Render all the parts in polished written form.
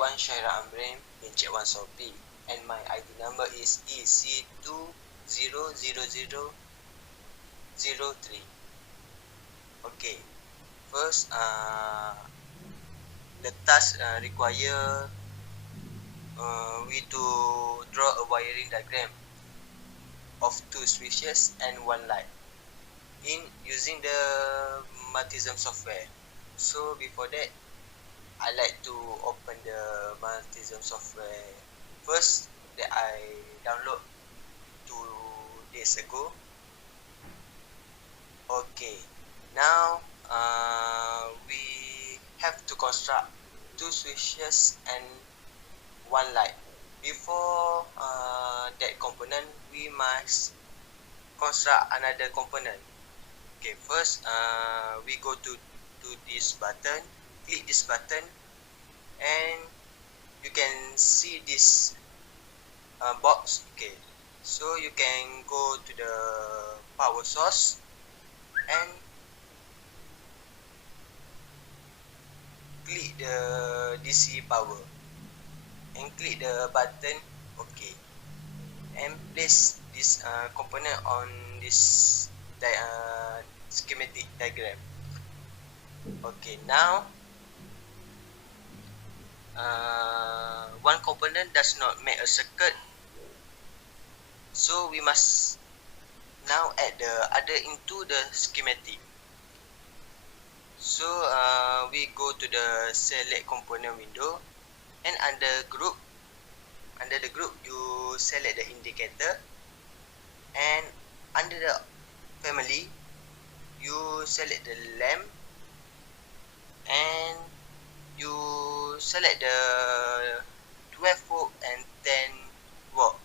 1 Shaira Amrin in Check 1 Shopee, and my ID number is EC200003. Okay, first the task require we to draw a wiring diagram of 2 switches and 1 light in using the multism software. So before that, I like to open the multism software first that I download 2 days ago. Okay, now we have to construct 2 switches and 1 light. Before that component, we must construct another component. Okay, first we go to this button, click this button, and you can see this box. Okay, so you can go to the power source and click the DC power and click the button OK, and place this component on this schematic diagram. Okay, now one component does not make a circuit, so we must now add the other into the schematic. So we go to the select component window, and under the group you select the indicator, and under the family you select the lamp, and you select the 12 volt and 10 volt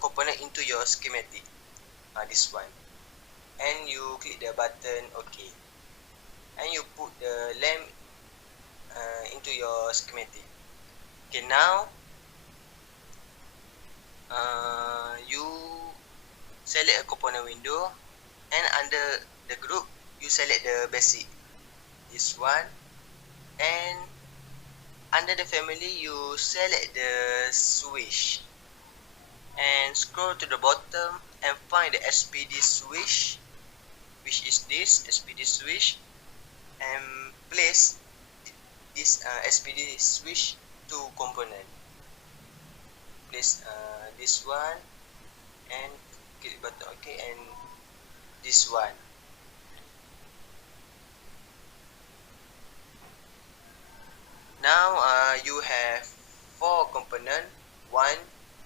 component into your schematic, this one, and you click the button OK, and you put the lamp into your schematic. Okay, now you select a component window, and under the group you select the basic, this one, and under the family you select the switch, and scroll to the bottom and find the SPD switch, which is this SPD switch, and place this SPD switch to component. Place this one and click button OK, and this one. Now you have 4 component, 1,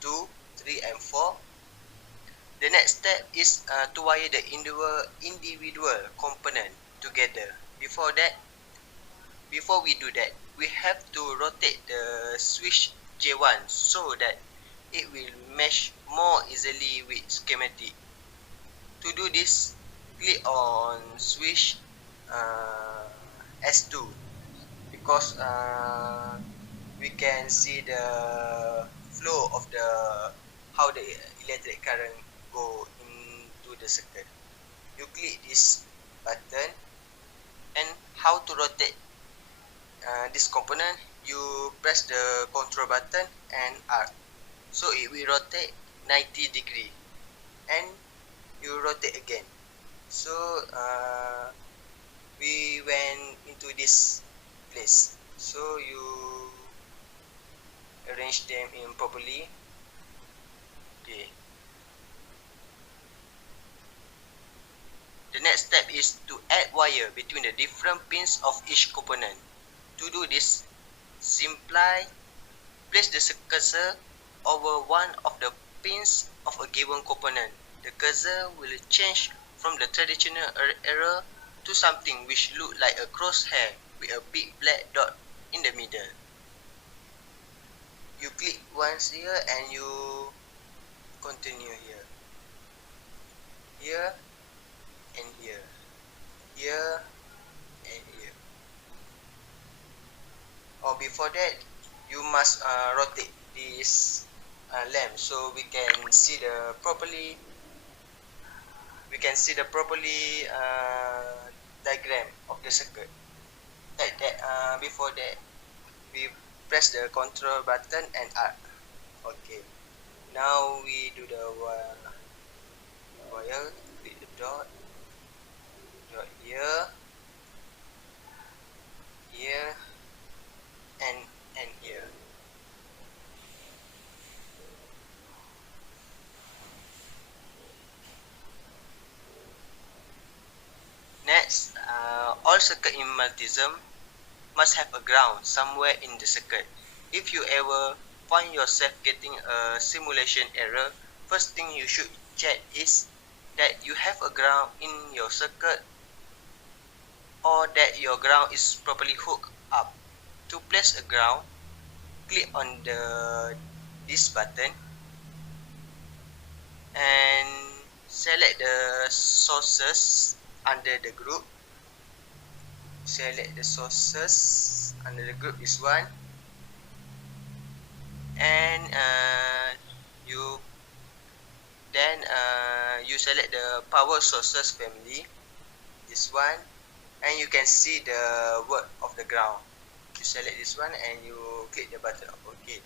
2, 3 and 4. The next step is to wire the individual component together. Before we do that, we have to rotate the switch J1 so that it will mesh more easily with schematic. To do this, click on switch S2, because we can see the flow of how the electric current go into the circuit. You click this button, and how to rotate this component, you press the control button and R, so it will rotate 90 degree, and you rotate again. So we went into this place, so you arrange them in properly. Okay. The next step is to add wire between the different pins of each component. To do this, simply place the cursor over one of the pins of a given component. The cursor will change from the traditional arrow to something which looks like a crosshair with a big black dot in the middle. You click once here and you continue here, here and here, here and here. Or before that, you must rotate this lamp so we can see the properly diagram of the circuit. Like that, before that, we press the control button and R. Okay, now we do the wire, click the dot here, here, and here. Next, all circuit in multism must have a ground somewhere in the circuit. If you ever find yourself getting a simulation error, first thing you should check is that you have a ground in your circuit or that your ground is properly hooked up. To place a ground, click on this button and select the sources under the group. Select the sources under the group this one, and you select the power sources family, this one, and you can see the word of the ground. You select this one and you click the button of OK.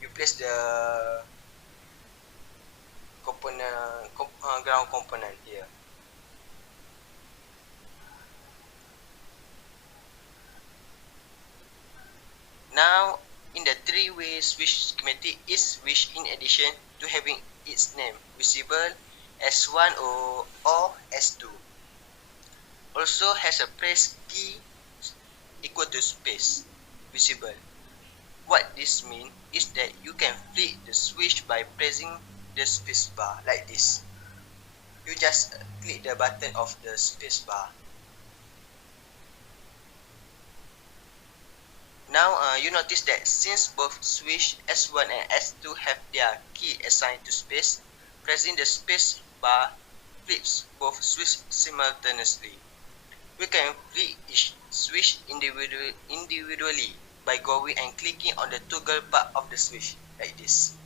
You place the ground component here. Now, in the three-way switch schematic is switch in addition to having its name visible S1 or S2. Also has a press key equal to space visible. What this means is that you can flip the switch by pressing the space bar like this. You just click the button of the space bar. Now you notice that since both switch S1 and S2 have their key assigned to space, pressing the space bar flips both switches simultaneously. We can flip each switch individually by going and clicking on the toggle part of the switch like this.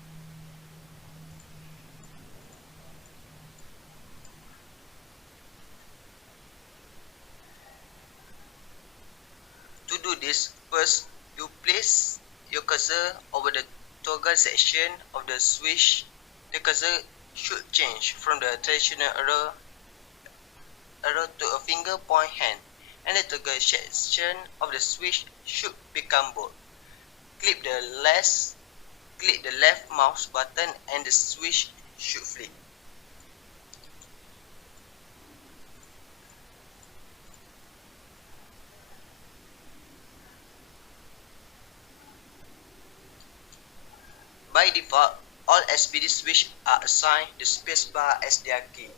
To do this, first you place your cursor over the toggle section of the switch. The cursor should change from the traditional arrow to a finger point hand, and the toggle section of the switch should become bold. Click the left mouse button and the switch should flip. By default, all SPD switches are assigned the spacebar as their key.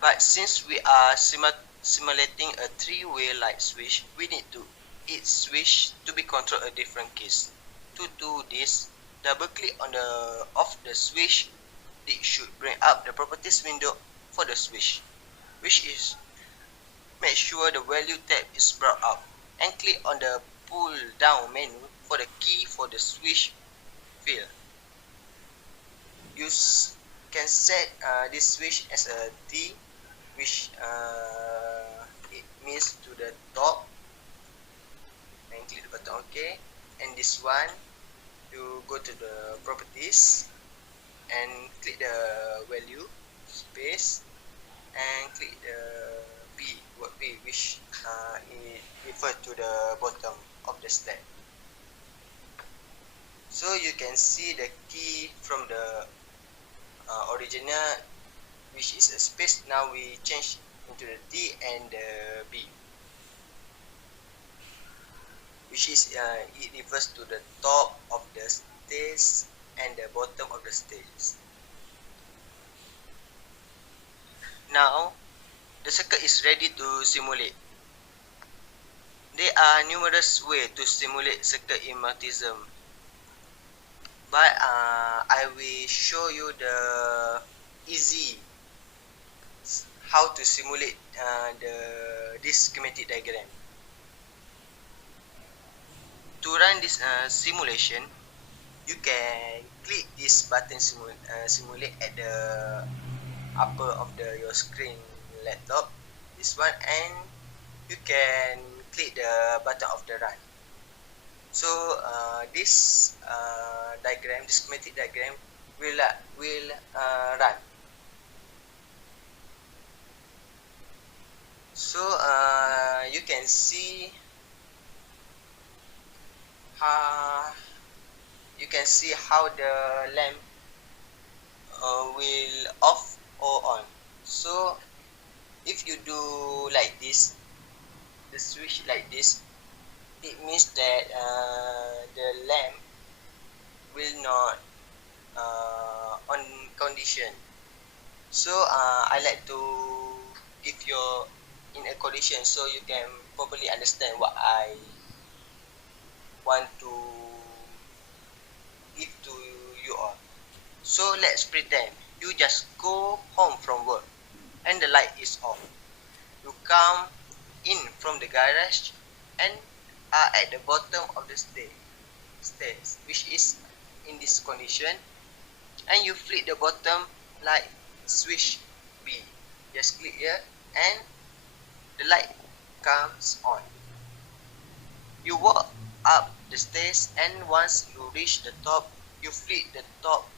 But since we are simulating a three-way light switch, we need to each switch to be controlled a different keys. To do this, double-click on the off the switch. It should bring up the properties window for the switch, which is make sure the value tab is brought up, and click on the pull down menu for the key for the switch field. You can set this switch as a T, which it means to the top, and click the button OK. And this one, you go to the properties and click the value space and click the word B, which it refers to the bottom of the stack. So you can see the key from the original, which is a space. Now we change into the T and the B, which is it refers to the top of the stage and the bottom of the stage. Now the circuit is ready to simulate. There are numerous ways to simulate circuit in multism, but I will show you the easy how to simulate this schematic diagram. To run this simulation, you can click this button simulate at the upper of your screen laptop, this one, and you can click the button of the run. So this diagram, this schematic diagram will run. So you can see how the lamp will off or on. So if you do like this, the switch like this, it means that the lamp will not on condition. So I like to give you in a condition so you can properly understand what I want to give to you all. So let's pretend you just go home from work and the light is off. You come in from the garage and are at the bottom of the stairs, which is in this condition, and you flip the bottom light switch B. Just click here and the light comes on. You walk up the stairs and once you reach the top, you flip the top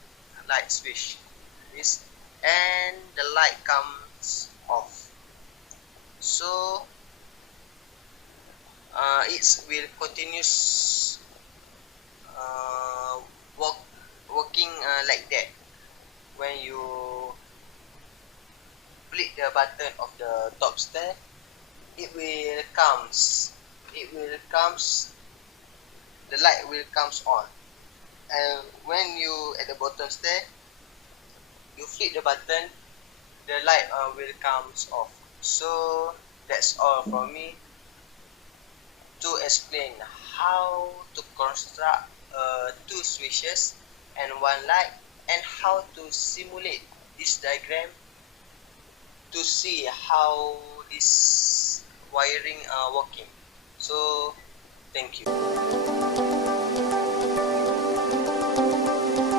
light switch this and the light comes off. So it will continues working like that. When you click the button of the top stair, it will comes the light will comes on, and when you at the bottom stair, you flip the button, the light will comes off. So that's all for me to explain how to construct two switches and one light, and how to simulate this diagram to see how this wiring are working. So thank you.